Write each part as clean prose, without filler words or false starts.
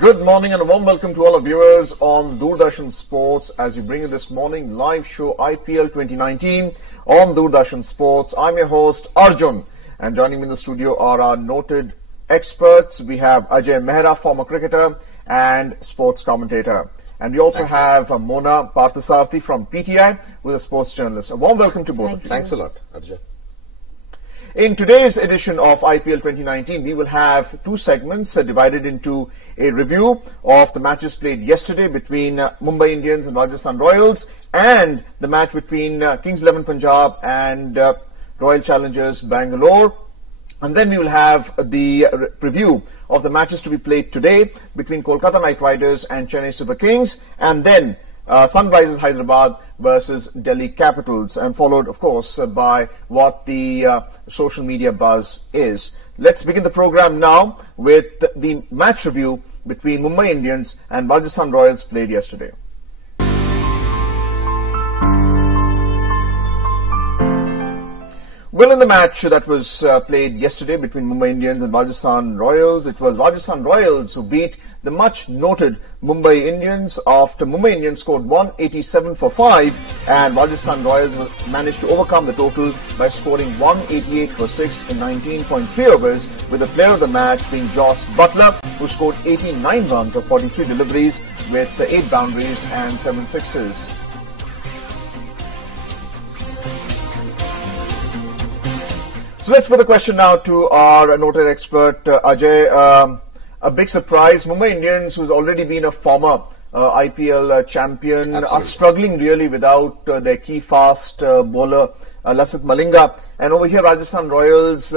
Good morning and a warm welcome to all our viewers on Doordarshan Sports as we bring you this morning live show IPL 2019 on Doordarshan Sports. I'm your host Arjun and joining me in the studio are our noted experts. We have Ajay Mehra, former cricketer and sports commentator. And we also have Mona Parthasarthi from PTI with a sports journalist. A warm welcome to both of you. Thanks a lot, Ajay. In today's edition of IPL 2019, we will have two segments divided into a review of the matches played yesterday between Mumbai Indians and Rajasthan Royals and the match between Kings XI Punjab and Royal Challengers Bangalore. And then we will have the preview of the matches to be played today between Kolkata Knight Riders and Chennai Super Kings, and then Sunrisers Hyderabad versus Delhi Capitals, and followed, of course, by what the social media buzz is. Let's begin the program now with the match review between Mumbai Indians and Rajasthan Royals played yesterday. Well, in the match that was played yesterday between Mumbai Indians and Rajasthan Royals, it was Rajasthan Royals who beat the much-noted Mumbai Indians after Mumbai Indians scored 187 for 5 and Rajasthan Royals managed to overcome the total by scoring 188 for 6 in 19.3 overs, with the player of the match being Jos Buttler, who scored 89 runs of 43 deliveries with 8 boundaries and 7 sixes. So let's put the question now to our noted expert, Ajay. A big surprise, Mumbai Indians, who's already been a former IPL champion, are struggling really without their key fast bowler, Lasith Malinga. And over here, Rajasthan Royals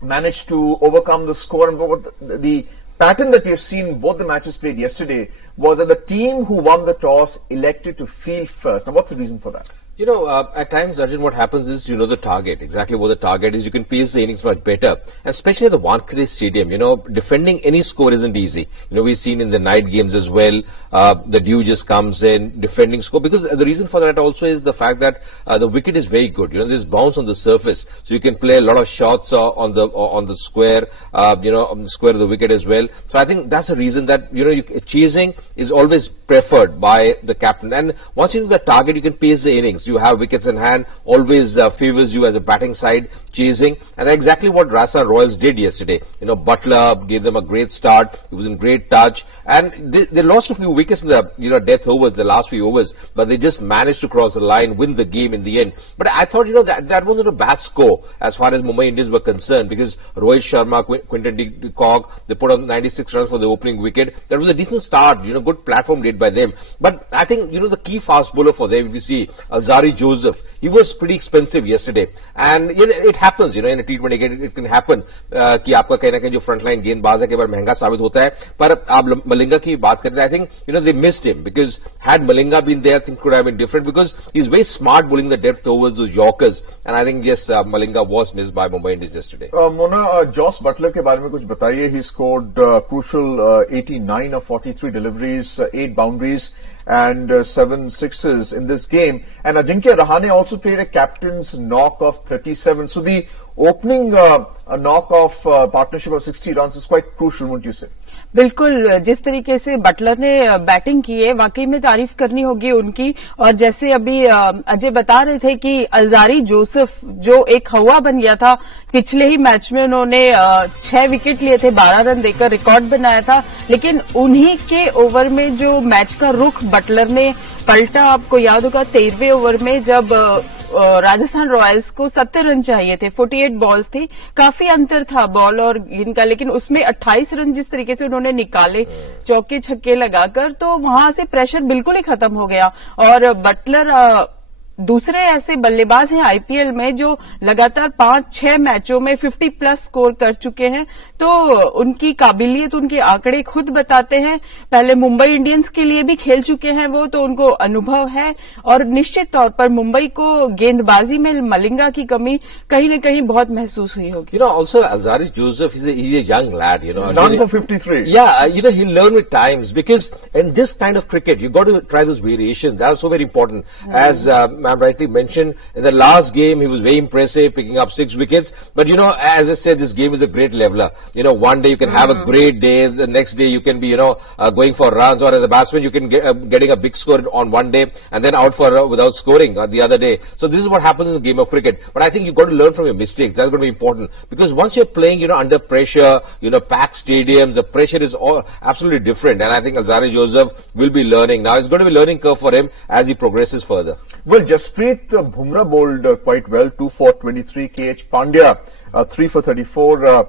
managed to overcome the score. And the pattern that we have seen both the matches played yesterday was that the team who won the toss elected to field first. Now, what's the reason for that? You know, at times, Arjun, what happens is, you know, the target, exactly what the target is. You can pace the innings much better. And especially at the Wankhede Stadium, you know, defending any score isn't easy. You know, we've seen in the night games as well, the dew just comes in, defending score. Because the reason for that also is the fact that the wicket is very good. You know, there's bounce on the surface. So you can play a lot of shots on the square, you know, on the square of the wicket as well. So I think that's the reason that, you know, chasing is always preferred by the captain. And once you know the target, you can pace the innings. You have wickets in hand, always favors you as a batting side, chasing. And that's exactly what Rajasthan Royals did yesterday. You know, Buttler gave them a great start. He was in great touch. And they lost a few wickets in the, you know, death overs, the last few overs. But they just managed to cross the line, win the game in the end. But I thought, you know, that wasn't a bad score as far as Mumbai Indians were concerned, because Rohit Sharma, Quinton de Kock, they put on 96 runs for the opening wicket. That was a decent start, you know, good platform laid by them. But I think, you know, the key fast bowler for them, if you see, Alzari Joseph, he was pretty expensive yesterday. And it happens, you know, in a T20 game, it can happen कि आपका कहना है जो frontline गेंदबाज है कई बार महंगा साबित होता है. पर आप Malinga की बात करते हैं, I think, you know, they missed him, because had Malinga been there, things could have been different, because he's very smart bowling the depth overs, those Yorkers. And I think, yes, Malinga was missed by Mumbai Indians yesterday. Mona, Jos Buttler के बारे में कुछ बताइए. He scored crucial 89 of 43 deliveries, 8 boundaries and 7 sixes in this game. And Ajinkya Rahane also played a captain's knock of 37. So the opening knock of partnership of 60 runs is quite crucial, wouldn't you say? बिल्कुल, जिस तरीके से Buttler ने batting की है वाकई में तारीफ करनी होगी उनकी. और जैसे अभी अजय बता रहे थे कि अलजारी जोसेफ जो एक हवा बन गया था, पिछले ही मैच में उन्होंने 6 विकेट लिए थे, 12 रन देकर रिकॉर्ड बनाया था. लेकिन उन्हीं के ओवर में जो मैच का रुख बटलर ने पलटा, आपको याद होगा 13वें ओवर में जब राजस्थान रॉयल्स को 70 रन चाहिए थे, 48 बॉल्स थी, काफी अंतर था बॉल और इनका, लेकिन उसमें 28 रन जिस तरीके से उन्होंने निकाले चौके छक्के लगाकर, तो वहां से प्रेशर बिल्कुल ही खत्म हो गया. और बटलर दूसरे ऐसे बल्लेबाज हैं आईपीएल में जो लगातार 5-6 मैचों में 50 प्लस स्कोर कर चुके हैं. तो उनकी काबिलियत, उनके आंकड़े खुद बताते हैं. पहले मुंबई इंडियंस के लिए भी खेल चुके हैं वो, तो उनको अनुभव है. और निश्चित तौर पर मुंबई को गेंदबाजी में मलिंगा की कमी कहीं न कहीं बहुत महसूस हुई होगी. You know, also Alzari Joseph, he's a young lad, you know. Done for 53. Yeah, you know, he'll learn with times, because in this kind of cricket, you got to try those variations. That's so very important. As ma'am rightly mentioned, in the last game he was very impressive, picking up 6 wickets. But as I said, this game is a great leveler. One day you can have a great day, the next day you can be going for runs, or as a batsman you can get getting a big score on one day and then out for without scoring the other day. So this is what happens in the game of cricket. But I think you've got to learn from your mistakes. That's going to be important, because once you're playing under pressure, packed stadiums, the pressure is all absolutely different. And I think Alzarri Joseph will be learning. Now it's going to be a learning curve for him as he progresses further. Well, Jasprit Bumrah bowled quite well, 2 for 23. KH Pandya 3 for 34.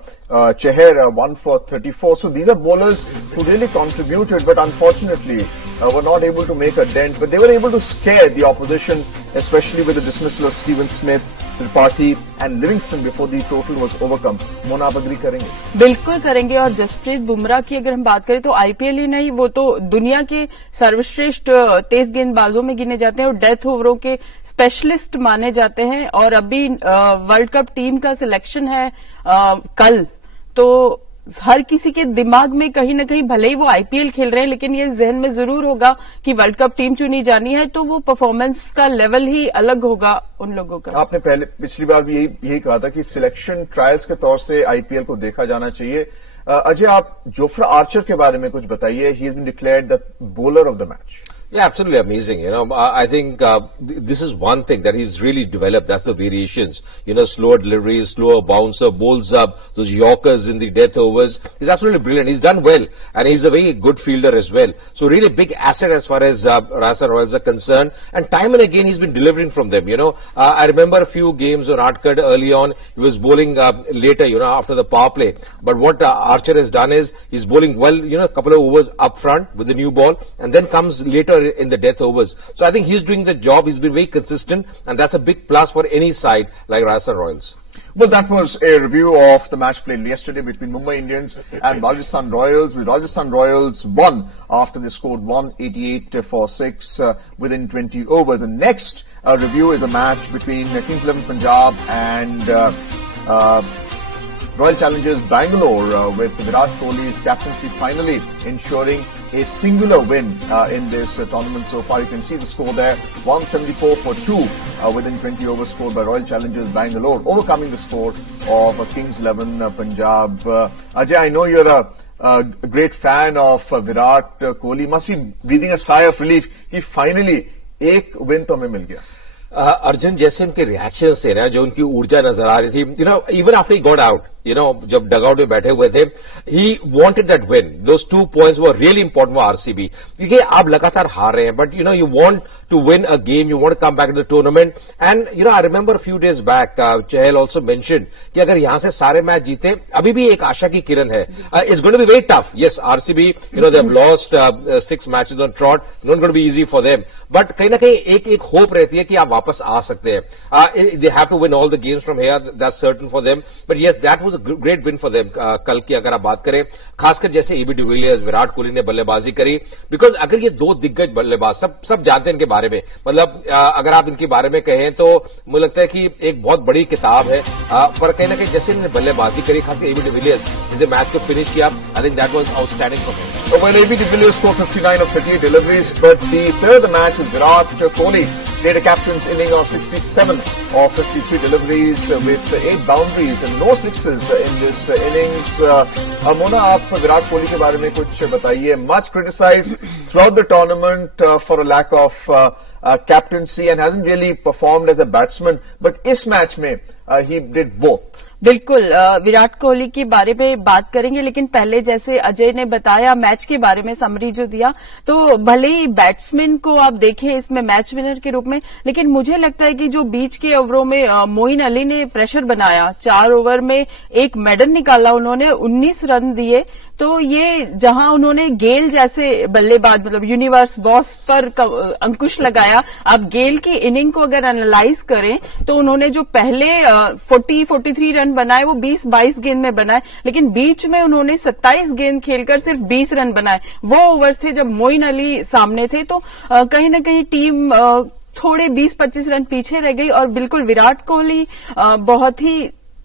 Cheher 1 for 34. So these are bowlers who really contributed, but unfortunately were not able to make a dent. But they were able to scare the opposition, especially with the dismissal of Steven Smith, Tripathi and Livingston before the total was overcome. Mona आप agree करेंगे? बिल्कुल करेंगे। और जसप्रीत बुमराह की अगर हम बात करें तो आईपीएल ही नहीं, वो तो दुनिया के सर्वश्रेष्ठ तेज गेंदबाजों में गिने जाते हैं और डेथ ओवरों के स्पेशलिस्ट माने जाते हैं। और अभी वर्ल्ड कप टीम का सिलेक्शन है कल, तो हर किसी के दिमाग में कहीं ना कहीं, भले ही वो आईपीएल खेल रहे हैं, लेकिन ये जहन में जरूर होगा कि वर्ल्ड कप टीम चुनी जानी है, तो वो परफॉर्मेंस का लेवल ही अलग होगा उन लोगों का। आपने पिछली बार भी यही कहा था कि सिलेक्शन ट्रायल्स के तौर से आईपीएल को देखा जाना चाहिए। अजय, आप जोफ्रा आर्चर के बारे में कुछ बताइए। He has been declared the bowler of the match. Yeah, absolutely amazing. I think this is one thing that he's really developed. That's the variations. Slower deliveries, slower bouncer, bowls up, those Yorkers in the death overs. He's absolutely brilliant. He's done well, and he's a very good fielder as well. So really big asset as far as Rajasthan Royals are concerned. And time and again, he's been delivering from them. I remember a few games on Arcad early on. He was bowling later, after the power play. But what Archer has done is he's bowling well, a couple of overs up front with the new ball, and then comes later in the death overs. So I think he's doing the job. He's been very consistent, and that's a big plus for any side like Rajasthan Royals. Well, that was a review of the match played yesterday between Mumbai Indians and Rajasthan Royals. With Rajasthan Royals won after they scored 188 for 6 within 20 overs. The next review is a match between Kings XI Punjab and Royal Challengers Bangalore with Virat Kohli's captaincy finally ensuring a singular win in this tournament so far. You can see the score there, 174 for 2 within 20 overs scored by Royal Challengers Bangalore, overcoming the score of Kings XI Punjab. Ajay, I know you're a great fan of Virat Kohli. Must be breathing a sigh of relief कि finally एक win तो हमें मिल गया। अर्जुन, जैसे उनके reaction से ना, जो उनकी ऊर्जा नजर आ रही थी, even after he got out, जब डगआउट में बैठे हुए थे, he wanted that win. Those 2 points were really important for RCB, क्योंकि आप लगातार हार रहे हैं, but you want to win a game, you want to come back to the tournament. And I remember few days back Chahal also mentioned कि अगर यहां से सारे मैच जीते, अभी भी एक आशा की किरण है। It's going to be very tough. Yes, RCB they have lost 6 matches on trot, not going to be easy for them, but कहीं ना कहीं एक होप रहती है कि आप वापस आ सकते हैं। They have to win all the games from here, that's certain for them, but yes, that was a great win for them. कल की अगर आप बात करें, खासकर जैसे एबी डिविलियर्स, विराट कोहली ने बल्लेबाजी करी, बिकॉज अगर ये 2 दिग्गज बल्लेबाज, सब जानते हैं इनके बारे में, मतलब अगर आप इनके बारे में कहें तो मुझे लगता है कि एक बहुत बड़ी किताब है, पर कहीं ना कहीं जैसे इन्होंने बल्लेबाजी करी, खासकर एबी डिविलियर्स जैसे मैच को फिनिश किया, I think that was outstanding for him. Well, AB de Villiers scored 59 of 38 deliveries, but the player of the match was Virat Kohli. Played a captain's inning of 67 of 53 deliveries with 8 boundaries and no sixes in this innings. Mona, आप विराट कोहली के बारे में कुछ बताइए। Much criticized throughout the tournament for a lack of captaincy and hasn't really performed as a batsman, but इस match में he did both. बिल्कुल, विराट कोहली के बारे में बात करेंगे, लेकिन पहले जैसे अजय ने बताया मैच के बारे में समरी जो दिया, तो भले ही बैट्समैन को आप देखें इसमें मैच विनर के रूप में, लेकिन मुझे लगता है कि जो बीच के ओवरों में मोइन अली ने प्रेशर बनाया, 4 ओवर में 1 मेडन निकाला उन्होंने, 19 रन दिए, तो ये जहां उन्होंने गेल जैसे बल्लेबाज, मतलब यूनिवर्स बॉस पर अंकुश लगाया। आप गेल की इनिंग को अगर एनालाइज करें तो उन्होंने जो पहले 43 रन बनाए वो 20-22 गेंद में बनाए, लेकिन बीच में उन्होंने 27 गेंद खेलकर सिर्फ 20 रन बनाए। वो ओवर्स थे जब मोइन अली सामने थे, तो कहीं ना कहीं टीम थोड़े 20-25 रन पीछे रह गई। और बिल्कुल विराट कोहली बहुत ही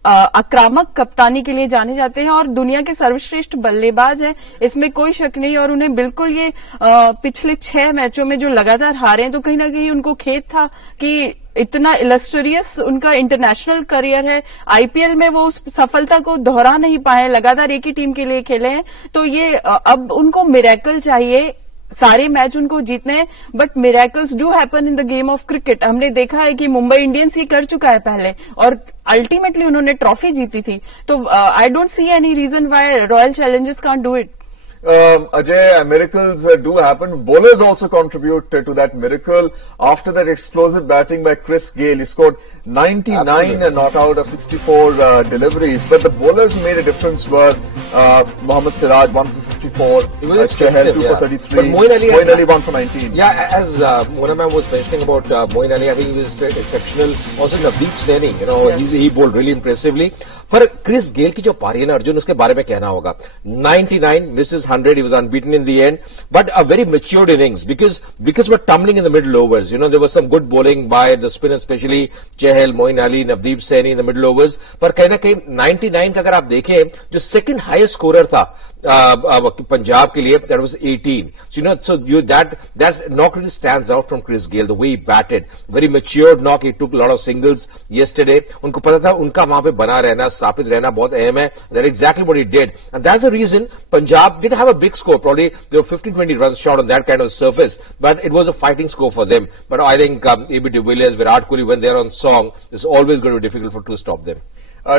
आक्रामक कप्तानी के लिए जाने जाते हैं और दुनिया के सर्वश्रेष्ठ बल्लेबाज हैं, इसमें कोई शक नहीं। और उन्हें बिल्कुल ये पिछले 6 मैचों में जो लगातार हारे हैं, तो कहीं ना कहीं उनको खेद था कि इतना इलस्ट्रियस उनका इंटरनेशनल करियर है, आईपीएल में वो उस सफलता को दोहरा नहीं पाए, लगातार एक ही टीम के लिए खेले हैं। तो ये अब उनको मिरेकल चाहिए, सारे मैच उनको जीतने हैं, but miracles do happen in the game of cricket. हमने देखा है कि मुंबई इंडियंस ही कर चुका है पहले और अल्टीमेटली उन्होंने ट्रॉफी जीती थी। तो I don't see any reason why Royal Challengers can't do it. Ajay, miracles do happen. Bowlers also contribute to that miracle. After that explosive batting by Chris Gayle, he scored 99 not out of 64 deliveries. But the bowlers who made a difference were Mohammad Siraj, 1 for 54, Chahal, 2 for 33, but Moeen Ali 1 for 19. Yeah, as Mona ma'am was mentioning about Moeen Ali, I think he was exceptional. Also Navdeep Saini, you know, he bowled really impressively. पर Chris Gayle की जो पारी है ना अर्जुन, उसके बारे में कहना होगा 99 misses 100, he was unbeaten in the end, but a very matured innings because we're tumbling in the middle overs. You know, there was some good bowling by the spinner, especially Chahal, Moeen Ali, Navdeep Saini in the middle overs. पर कहीं ना कहीं 99 का अगर आप देखें, जो second highest scorer था पंजाब के लिए, that was 18. So you know, that knock really stands out from Chris Gayle, the way he batted, very matured knock. He took a lot of singles yesterday. उनको पता था उनका वहां पे बना रहना, स्थापित रहना बहुत अहम है. That's exactly what he did, and that's the reason Punjab did have a big score. Probably there were 15-20 runs short on that kind of surface, but it was a fighting score for them. But I think AB de Villiers, Virat Kohli, when they're on song, it's always going to be difficult to stop them.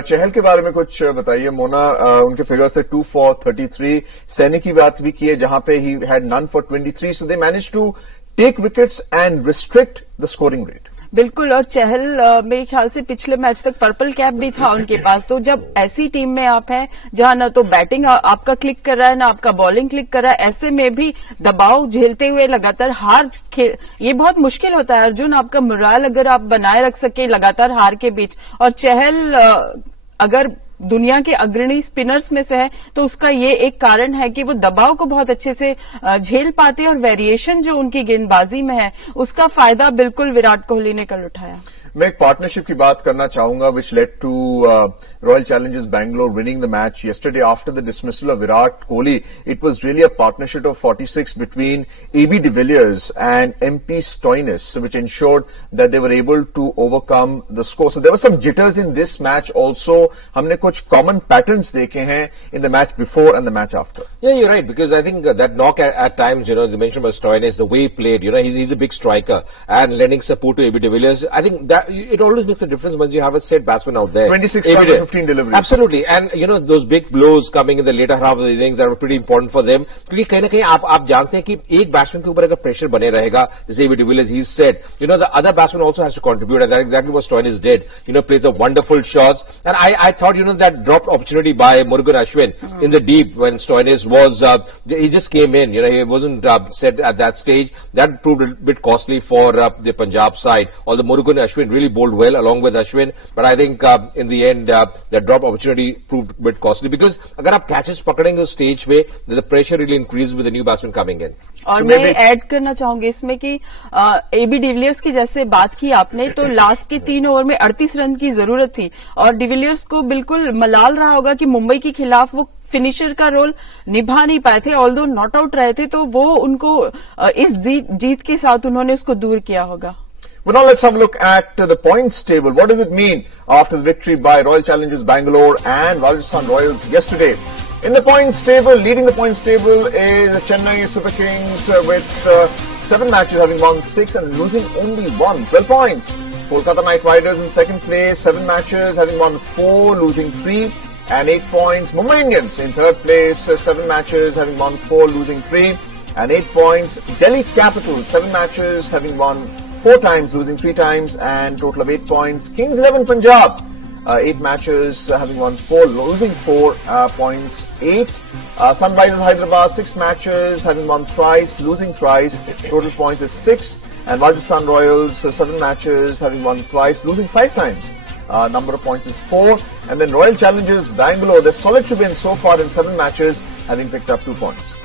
चहल के बारे में कुछ बताइए मोना, उनके figure से 2 for 33. Saini की बात भी की है जहां पे ही had none for 23, so they managed to take wickets and restrict the scoring rate. बिल्कुल, और चहल मेरे ख्याल से पिछले मैच तक पर्पल कैप भी था उनके पास। तो जब ऐसी टीम में आप हैं जहां ना तो बैटिंग आपका क्लिक कर रहा है ना आपका बॉलिंग क्लिक कर रहा है, ऐसे में भी दबाव झेलते हुए लगातार ये बहुत मुश्किल होता है अर्जुन, आपका मोराल अगर आप बनाए रख सके लगातार हार के बीच। और चहल अगर दुनिया के अग्रणी स्पिनर्स में से है तो उसका ये एक कारण है कि वो दबाव को बहुत अच्छे से झेल पाते हैं और वेरिएशन जो उनकी गेंदबाजी में है उसका फायदा बिल्कुल विराट कोहली ने कल उठाया। मैं एक पार्टनरशिप की बात करना चाहूंगा which led to Royal Challengers Bangalore winning the match yesterday after the dismissal of Virat Kohli. It was really a partnership of 46 between AB de Villiers and MP Stoinis, which ensured that they were able to overcome the score. So there were some jitters in this match also. हमने कुछ common patterns देखे हैं in the match before and the match after. Yeah, you're right, because I think that knock at times, you know, the mention about Stoinis, the way he played, you know, he's a big striker and lending support to AB de Villiers. I think that it always makes a difference when you have a set batsman out there. 26 runs, 15 deliveries. Absolutely, and you know those big blows coming in the later half of the innings that were pretty important for them. क्योंकि कहीं ना कहीं आप जानते हैं कि एक batsman के ऊपर अगर प्रेशर बने रहेगा, जैसे AB de Villiers, he said, you know, the other batsman also has to contribute, and that's exactly what Stoinis did. You know, plays a wonderful shots, and I thought, you know, that dropped opportunity by Murugan Ashwin in the deep when Stoinis was he just came in. You know, he wasn't set at that stage. That proved a bit costly for the Punjab side. Although Murugan Ashwin really bowled well along with Ashwin, but I think in the end that drop opportunity proved a bit costly because अगर आप catches पकड़ेंगे उस stage पे, the pressure really increases with the new batsman coming in. और मैं add करना चाहूंगी इसमें कि AB डिविलियर्स की जैसे बात की आपने, तो लास्ट के 3 ओवर में 38 रन की जरूरत थी और डिविलियर्स को बिल्कुल मलाल रहा होगा कि मुंबई के खिलाफ वो फिनिशर का रोल निभा नहीं पाए थे, ऑल्दो नॉट आउट रहे थे, तो वो उनको इस जीत के साथ उन्होंने उसको दूर किया होगा। But now let's have a look at the points table. What does it mean after the victory by Royal Challengers Bangalore and Rajasthan Royals yesterday? In the points table, leading the points table is Chennai Super Kings with 7 matches having won 6 and losing only 1, 12 points. Kolkata Knight Riders in second place, 7 matches having won 4, losing 3 and 8 points. Mumbai Indians in third place, 7 matches having won 4, losing 3 and 8 points. Delhi Capitals, 7 matches having won 4 times, losing 3 times, and total of 8 points. Kings 11 Punjab, 8 matches, having won 4, losing 4 points, 8. Sunrisers Hyderabad, 6 matches, having won thrice, losing thrice, total points is 6. And Rajasthan Royals, 7 matches, having won twice, losing 5 times. Number of points is 4. And then Royal Challengers Bangalore, they're solid to win so far in 7 matches, having picked up 2 points.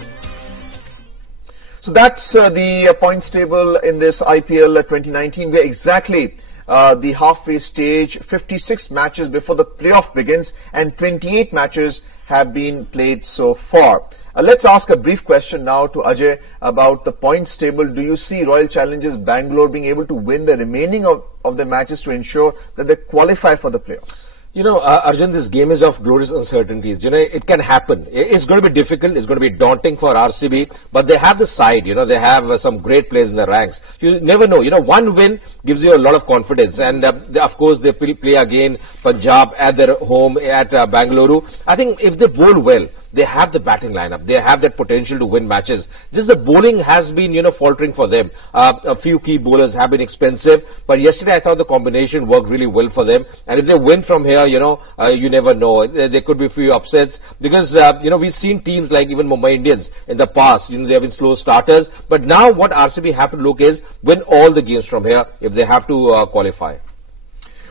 So that's the points table in this IPL 2019. We're exactly the halfway stage, 56 matches before the playoff begins, and 28 matches have been played so far. Let's ask a brief question now to Ajay about the points table. Do you see Royal Challengers Bangalore being able to win the remaining of the matches to ensure that they qualify for the playoffs? You know, Arjun, this game is of glorious uncertainties. You know, it can happen. It's going to be difficult. It's going to be daunting for RCB, but they have the side. You know, they have some great players in the ranks. You never know. You know, one win gives you a lot of confidence. And, of course, they play again Punjab at their home at Bangalore. I think if they bowl well, they have the batting lineup. They have that potential to win matches. Just the bowling has been, you know, faltering for them. A few key bowlers have been expensive. But yesterday, I thought the combination worked really well for them. And if they win from here, you know, you never know. There could be a few upsets because, you know, we've seen teams like even Mumbai Indians in the past. You know, they have been slow starters. But now what RCB have to look is win all the games from here if they have to qualify.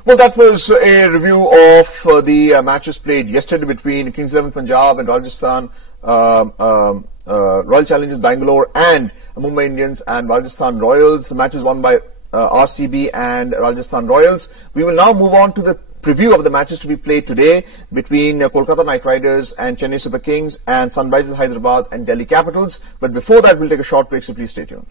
Well, that was a review of the matches played yesterday between XI Punjab and Rajasthan Royal Challengers Bangalore and Mumbai Indians and Rajasthan Royals. The matches won by RCB and Rajasthan Royals. We will now move on to the preview of the matches to be played today between Kolkata Knight Riders and Chennai Super Kings and Sunrisers Hyderabad and Delhi Capitals. But before that, we'll take a short break, so please stay tuned.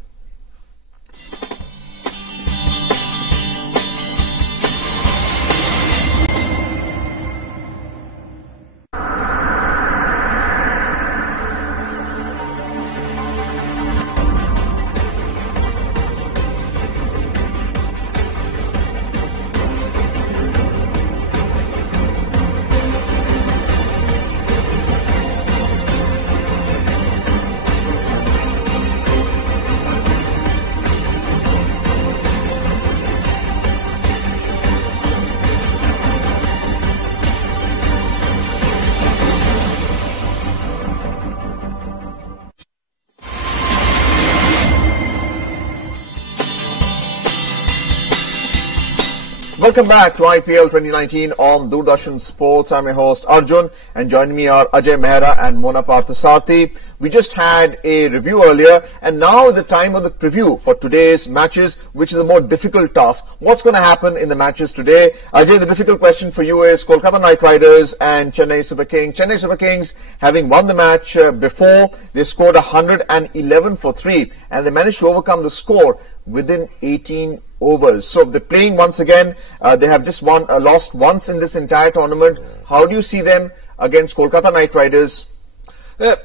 Welcome back to IPL 2019 on Doordarshan Sports. I'm your host Arjun, and joining me are Ajay Mehra and Mona Parthasarthi. We just had a review earlier, and now is the time of the preview for today's matches, which is a more difficult task. What's going to happen in the matches today? Ajay, the difficult question for you is Kolkata Knight Riders and Chennai Super Kings. Chennai Super Kings, having won the match before, they scored 111 for 3, and they managed to overcome the score within 18 overs. So they're playing once again. They have just lost once in this entire tournament. How do you see them against Kolkata Knight Riders?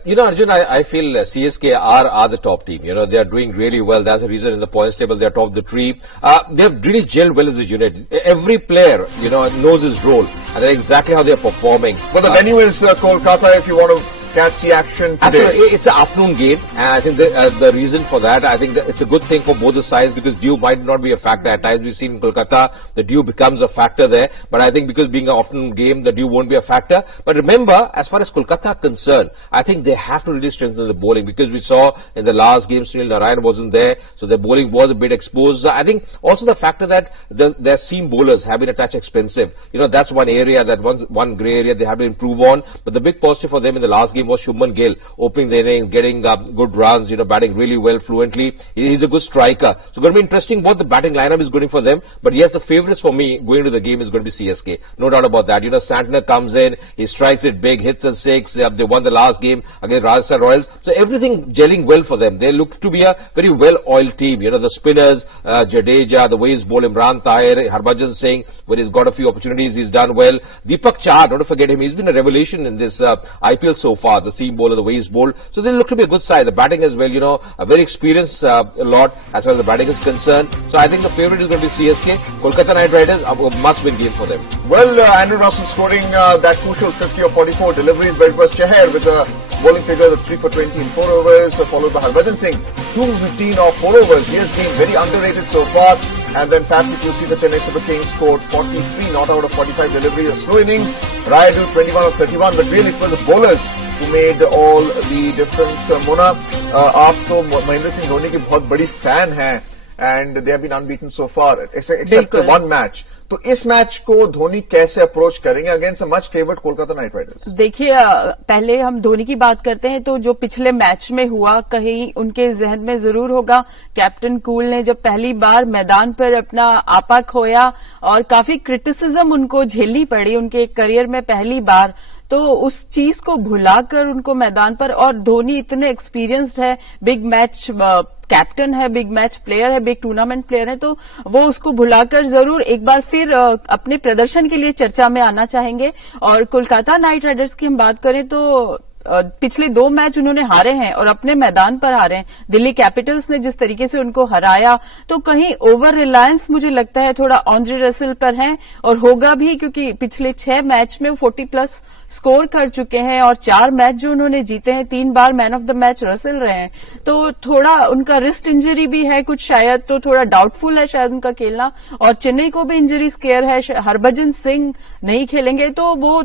You know, Arjun, I feel CSK are the top team. You know, they are doing really well. That's the reason in the points table they are top of the tree. They've really gelled well as a unit. Every player, you know, knows his role, and that's exactly how they are performing. But the venue is Kolkata, if you want to catch the action today. Absolutely. It's an afternoon game, and I think the reason for that, I think that it's a good thing for both the sides because dew might not be a factor. At times we've seen in Kolkata, the dew becomes a factor there, but I think because being an afternoon game, the dew won't be a factor. But remember, as far as Kolkata are concerned, I think they have to really strengthen the bowling because we saw in the last game, Sunil Narayan wasn't there, so their bowling was a bit exposed. I think also the factor that their seam bowlers have been a touch expensive. You know, that's one area, that one grey area they have to improve on. But the big positive for them in the last game was Shubman Gill opening the innings, getting good runs, you know, batting really well fluently. He's a good striker. So it's going to be interesting what the batting lineup is going for them. But yes, the favourites for me going to the game is going to be CSK. No doubt about that. You know, Santner comes in, he strikes it big, hits a 6. They won the last game against Rajasthan Royals. So everything gelling well for them. They look to be a very well-oiled team. You know, the spinners, Jadeja, the way he's bowled Imran Tahir, Harbhajan Singh, when he's got a few opportunities, he's done well. Deepak Chahar, don't forget him. He's been a revelation in this IPL so far. The seam bowler, the way he's bowled. So they look to be a good side. The batting as well, you know, a very experienced lot as far as the batting is concerned. So I think the favourite is going to be CSK. Kolkata Knight Riders, a must-win game for them. Well, Andrew Russell scoring that crucial 50 or 44 deliveries, but it was Chahar with a bowling figure of 3 for 20 in 4 overs, followed by Harbhajan Singh, 2 for 15 or 4 overs. He has been very underrated so far. And then Fat see the Chennai Super Kings scored 43 not out of 45 deliveries, a slow innings. Rayadu 21 of 31, but really it was the bowlers who made all the difference. Mona, आप तो महेंद्र सिंह धोनी की बहुत बड़ी fan हैं, and they have been unbeaten so far, except the one match. तो इस match को धोनी कैसे अप्रोच करेंगे against a much favoured Kolkata night Riders? देखिए, पहले हम धोनी की बात करते हैं तो जो पिछले मैच में हुआ, कहीं उनके जहन में जरूर होगा कैप्टन कूल ने जब पहली बार मैदान पर अपना आपा खोया और काफी क्रिटिसिज्म उनको झेलनी पड़ी उनके करियर में पहली बार, तो उस चीज को भुलाकर उनको मैदान पर, और धोनी इतने एक्सपीरियंस्ड है, बिग मैच कैप्टन है, बिग मैच प्लेयर है, बिग टूर्नामेंट प्लेयर है, तो वो उसको भुलाकर जरूर एक बार फिर अपने प्रदर्शन के लिए चर्चा में आना चाहेंगे। और कोलकाता नाइट राइडर्स की हम बात करें तो पिछले 2 मैच उन्होंने हारे हैं और अपने मैदान पर हारे हैं। दिल्ली कैपिटल्स ने जिस तरीके से उनको हराया, तो कहीं ओवर रिलायंस मुझे लगता है थोड़ा ऑन्ड्रे रसेल पर है, और होगा भी, क्योंकि पिछले 6 मैच में 40+ स्कोर कर चुके हैं और 4 मैच जो उन्होंने जीते हैं, 3 बार man of the match Russell रहे हैं। तो थोड़ा उनका रिस्ट इंजरी भी है कुछ शायद, तो थोड़ा डाउटफुल है शायद उनका खेलना, और चेन्नई को भी इंजरी स्केयर है, हरभजन सिंह नहीं खेलेंगे, तो वो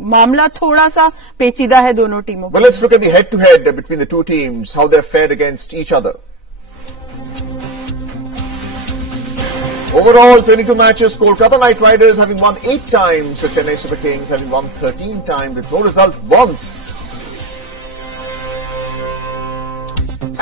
मामला थोड़ा सा पेचीदा है दोनों टीमों को। Well, let's look at the head-to-head between the two teams, how they're fared against each other. Overall, 22 matches, Kolkata Knight Riders having won 8 times, Chennai Super Kings having won 13 times with no result once.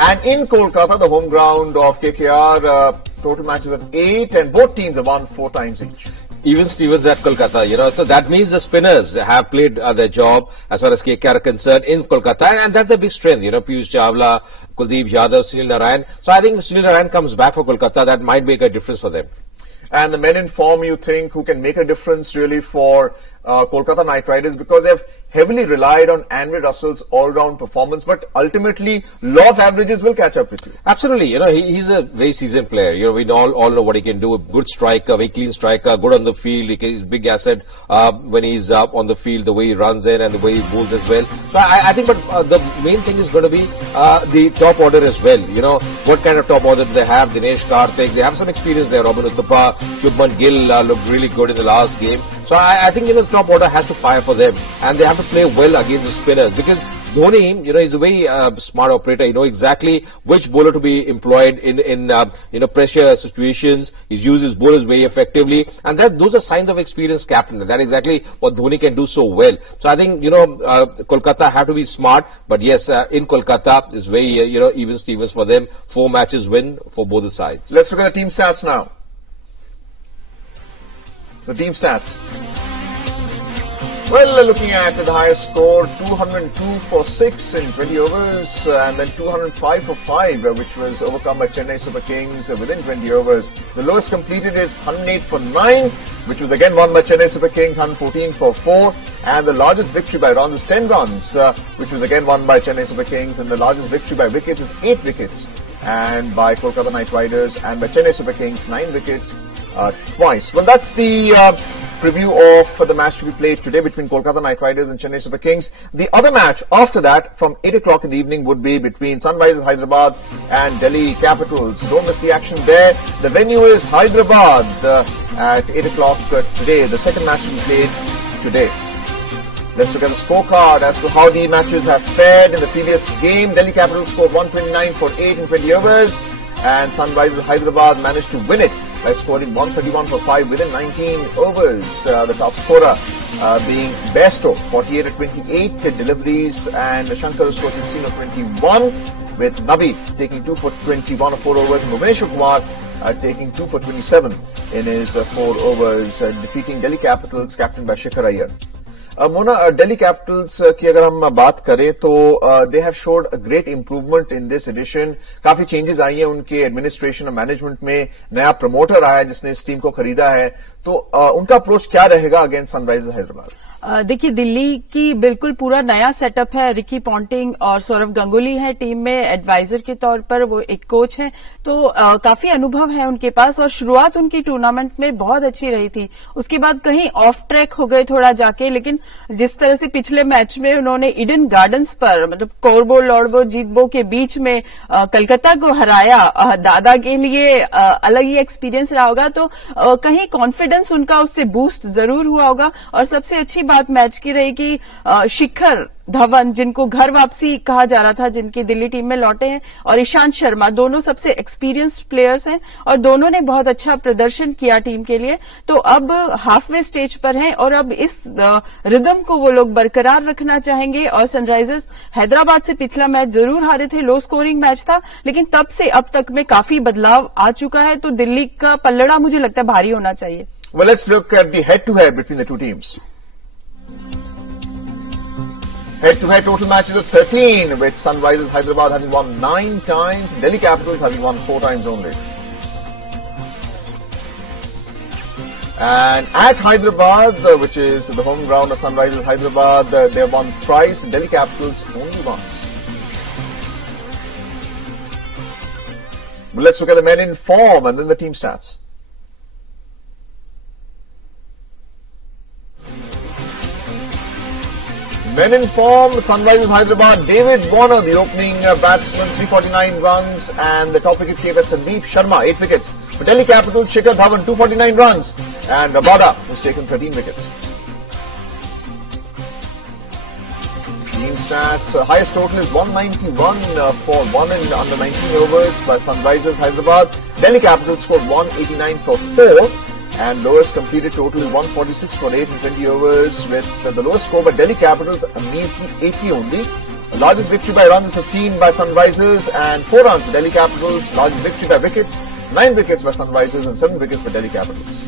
And in Kolkata, the home ground of KKR, total matches of 8, and both teams have won 4 times each. Even Stevens at Kolkata, so that means the spinners have played their job as far as KKR are concerned in Kolkata, and that's a big strength, Piyush Chawla, Kuldeep Yadav, Sunil Narine. So I think if Sunil Narine comes back for Kolkata, that might make a difference for them. And the men in form, you think, who can make a difference really for Kolkata Knight Riders, because they've heavily relied on Andre Russell's all-round performance, but ultimately law of averages will catch up with you. Absolutely, he's a very seasoned player. We all know what he can do. A good striker, very clean striker, good on the field. He's a big asset when he's on the field, the way he runs in and the way he bowls as well. So I think, but the main thing is going to be the top order as well. What kind of top order do they have? Dinesh Karthik, they have some experience there. Robin Uthappa, Shubman Gill looked really good in the last game. So I think the top order has to fire for them, and they have to play well against the spinners, because Dhoni, is a very smart operator. He knows exactly which bowler to be employed in pressure situations. He uses bowlers very effectively, and those are signs of experienced captain. And that's exactly what Dhoni can do so well. So I think Kolkata have to be smart, but yes, in Kolkata is very even Stevens for them. 4 matches win for both the sides. Let's look at the team stats now. The team stats. Well, looking at the highest score, 202 for 6 in 20 overs, and then 205 for 5, which was overcome by Chennai Super Kings within 20 overs. The lowest completed is 108 for 9, which was again won by Chennai Super Kings, 114 for 4, and the largest victory by runs is 10 runs, which was again won by Chennai Super Kings, and the largest victory by wickets is 8 wickets, and by Kolkata Knight Riders, and by Chennai Super Kings, 9 wickets. Twice. Well, that's the preview of the match to be played today between Kolkata Knight Riders and Chennai Super Kings. The other match after that, from 8 o'clock in the evening, would be between Sunrisers Hyderabad and Delhi Capitals. Don't miss the action there. The venue is Hyderabad at 8 o'clock today. The second match to be played today. Let's look at the scorecard as to how the matches have fared in the previous game. Delhi Capitals scored 129 for 8 in 20 overs, and Sunrisers Hyderabad managed to win it by scoring 131 for 5 within 19 overs. The top scorer being Bairstow, 48 at 28 deliveries, and Shankar scored 16 of 21, with Nabi taking 2 for 21 of 4 overs, and Bhuvneshwar Kumar taking 2 for 27 in his 4 overs, defeating Delhi Capitals captained by Shikhar Iyer. Mona, Delhi Capitals की अगर हम बात करें तो they have showed a great improvement in this edition. काफी changes आई हैं उनके administration और management में. नया promoter आया है जिसने इस टीम को खरीदा है. तो उनका अप्रोच क्या रहेगा अगेंस्ट सनराइजर्स हैदराबाद? देखिए, दिल्ली की बिल्कुल पूरा नया सेटअप है. रिकी पॉन्टिंग और सौरव गंगुली है टीम में एडवाइजर के तौर पर, वो एक कोच है, तो काफी अनुभव है उनके पास, और शुरुआत उनकी टूर्नामेंट में बहुत अच्छी रही थी. उसके बाद कहीं ऑफ ट्रैक हो गए थोड़ा जाके, लेकिन जिस तरह से पिछले मैच में उन्होंने ईडन गार्डन्स पर, मतलब कोरबो लॉर्डबो जीतबो के बीच में कलकत्ता को हराया, दादा के लिए अलग ही एक्सपीरियंस रहा होगा. तो कहीं कॉन्फिडेंस उनका उससे बूस्ट जरूर हुआ होगा. और सबसे अच्छी बात मैच की रही कि शिखर धवन, जिनको घर वापसी कहा जा रहा था, जिनकी दिल्ली टीम में लौटे हैं, और ईशांत शर्मा, दोनों सबसे एक्सपीरियंस्ड प्लेयर्स हैं और दोनों ने बहुत अच्छा प्रदर्शन किया टीम के लिए। तो अब हाफवे स्टेज पर हैं और अब इस रिदम को वो लोग बरकरार रखना चाहेंगे। और सनराइजर्स हैदराबाद से पिछला मैच जरूर हारे थे, लो स्कोरिंग मैच था, लेकिन तब से अब तक में काफी बदलाव आ चुका है। तो दिल्ली का पल्लड़ा मुझे लगता है भारी होना चाहिए। Well, let's look at the head-to-head between the two teams. Head-to-head total matches of 13, with Sunrisers Hyderabad having won 9 times, Delhi Capitals having won 4 times only. And at Hyderabad, which is the home ground of Sunrisers Hyderabad, they have won twice, Delhi Capitals only once. But let's look at the men in form and then the team stats. Men in form, Sunrisers Hyderabad, David Warner, the opening batsman, 349 runs, and the top wicket keeper Sandeep Sharma, 8 wickets. For Delhi Capitals, Shikhar Dhawan, 249 runs, and Rabada has taken 13 wickets. Team stats, highest total is 191 for 1 and under 19 overs by Sunrisers Hyderabad. Delhi Capitals scored 189 for 4. And lowest completed total is 146 for 8 and 20 overs, with the lowest score by Delhi Capitals a measly 80 only. The largest victory by runs 15 by Sunrisers and 4 runs for Delhi Capitals. Largest victory by wickets, 9 wickets by Sunrisers and 7 wickets for Delhi Capitals.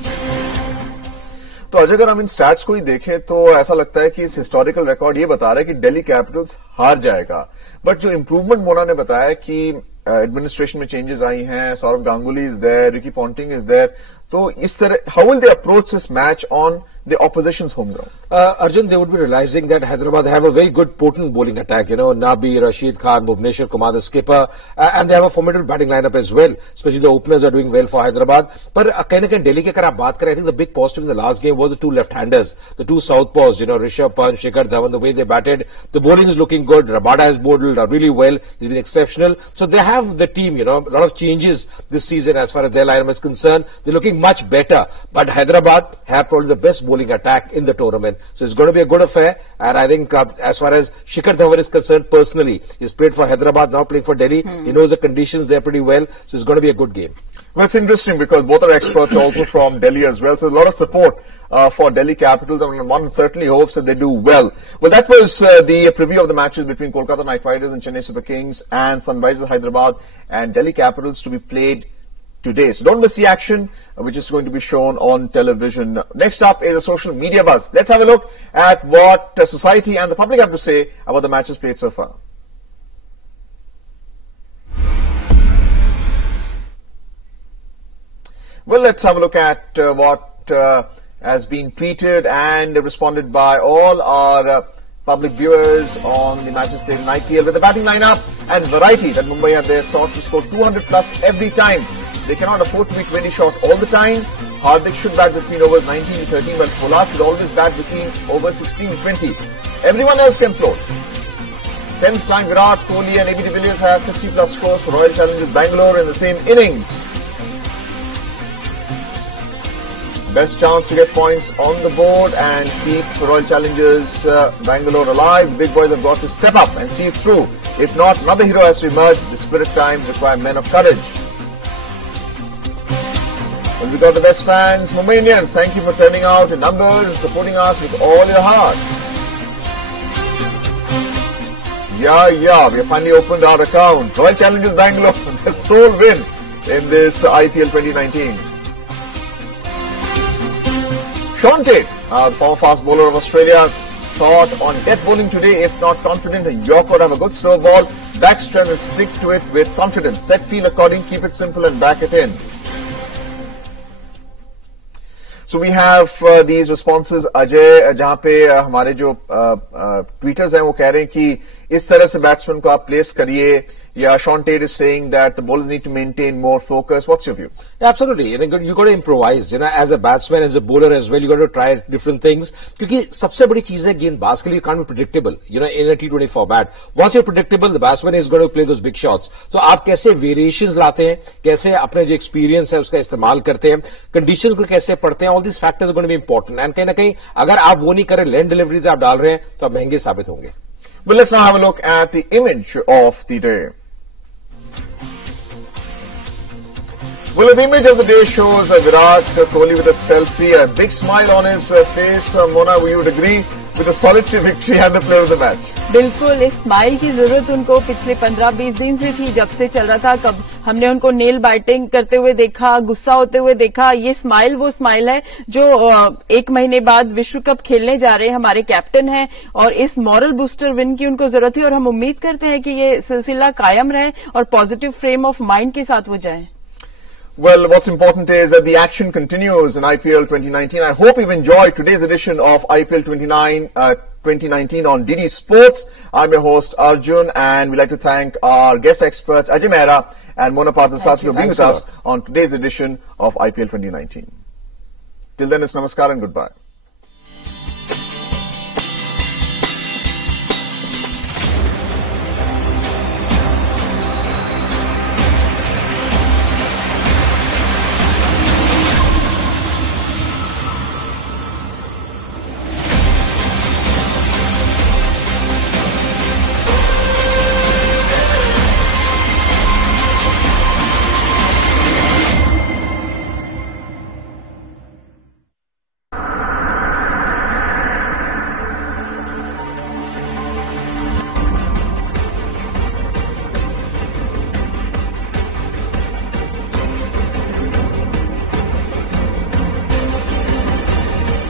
तो अगर हम इन stats को ही देखें तो ऐसा लगता है कि इस हिस्टोरिकल रिकॉर्ड ये बता रहा है कि दिल्ली कैपिटल्स हार जाएगा। बट जो इंप्रूवमेंट मोना ने बताया कि एडमिनिस्ट्रेशन में चेंजेस आई हैं, Sourav Ganguly is there, Ricky Ponting is there, तो इस तरह how will they approach this match on the opposition's home ground? Arjun, they would be realizing that Hyderabad have a very good potent bowling attack. You know, Nabi, Rashid Khan, Bhuvneshwar Kumar, the skipper, and they have a formidable batting lineup as well. Especially the openers are doing well for Hyderabad. But कहीं ना कहीं Delhi के अगर आप बात करें, I think the big positive in the last game was the two left-handers, the two southpaws. You know, Rishabh Pant, Shikhar Dhawan, the way they batted, the bowling is looking good. Rabada has bowled really well. He's been exceptional. So they have the team. You know, a lot of changes this season as far as their lineup is concerned. They're looking much better. But Hyderabad have probably the best bowling attack in the tournament. So it's going to be a good affair. And I think as far as Shikhar Dhawan is concerned personally, he's played for Hyderabad, now playing for Delhi. He knows the conditions there pretty well. So it's going to be a good game. Well, it's interesting because both are experts also from Delhi as well. So a lot of support for Delhi Capitals, and one certainly hopes that they do well. Well, that was the preview of the matches between Kolkata Knight Riders and Chennai Super Kings and Sunrisers Hyderabad and Delhi Capitals to be played today. So don't miss the action, which is going to be shown on television. Next up is a social media buzz. Let's have a look at what society and the public have to say about the matches played so far. Well, let's have a look at what has been tweeted and responded by all our public viewers on the matches played in IPL, with the batting lineup and variety that Mumbai have there sought to score 200 plus every time. They cannot afford to be 20 short all the time. Hardik should bat between overs 19 to 13, while Pollard should always bat between overs 16 to 20. Everyone else can float. 10th flying Virat Kohli and AB de Villiers have 50 plus scores for Royal Challengers Bangalore in the same innings. Best chance to get points on the board and keep the Royal Challengers Bangalore alive. The big boys have got to step up and see it through. If not, another hero has to emerge. The spirit times require men of courage. Well, we got the best fans, Mumbai Indians. Thank you for turning out in numbers and supporting us with all your heart. Yeah, we have finally opened our account. Royal Challengers Bangalore, their sole win in this IPL 2019. Sean Tate, the former fast bowler of Australia, thought on death bowling today. If not confident, and York would have a good slow ball, back strength and stick to it with confidence. Set field according, keep it simple and back it in. So we have these responses, Ajay, जहाँ पे हमारे जो tweeters हैं वो कह रहे हैं कि इस तरह से बैट्समैन को आप प्लेस करिए, या Sean Tate is saying that the bowlers need to maintain more focus. What's your view? Yeah, absolutely. You got to improvise. As a batsman, as a bowler as well, you got to try different things. क्योंकि सबसे बड़ी चीज है गेंदबाज के लिए, you can't be predictable. In a T20 format, once you're predictable, the batsman is going to play those big shots. So आप कैसे variations लाते हैं, कैसे अपने जो experience है उसका इस्तेमाल करते हैं, conditions को कैसे पढ़ते हैं, all these factors are going to be important. And कहीं ना कहीं अगर आप वो नहीं करें, land deliveries आप डाल रहे हैं, तो आप महंगे साबित होंगे. Well, let's now have a look at the image of the day. Well, the image of the day shows Virat Kohli with a selfie, a big smile on his face. Mona, you would agree with the solitary victory and the player of the match? बिल्कुल, इस smile की जरूरत उनको पिछले 15-20 दिन से थी, जब से चल रहा था. कब हमने उनको नेल बाइटिंग करते हुए देखा, गुस्सा होते हुए देखा. ये स्माइल वो स्माइल है जो 1 महीने बाद विश्व कप खेलने जा रहे हैं, हमारे कैप्टन हैं, और इस मॉरल बूस्टर विन की उनको जरूरत है. और हम उम्मीद करते हैं कि ये सिलसिला कायम रहे और पॉजिटिव फ्रेम ऑफ माइंड के साथ वो जाए. Well, what's important is that the action continues in IPL 2019. I hope you've enjoyed today's edition of IPL 2019 on DD Sports. I'm your host Arjun, and we'd like to thank our guest experts Ajay Mehra and Mona Parthasarathi for being with us on today's edition of IPL 2019. Till then, it's namaskar and goodbye.